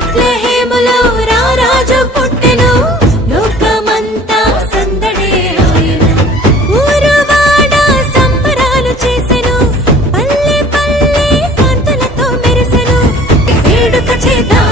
బెత్లెహేములో రారాజు పుట్టెను, లోకమంతా సందడే ఆయెను. ఊరువాడ సంబరాలు చేసెను, పల్లె పల్లె కాంతులతో మెరిసెను. వేడుక చేద్దాం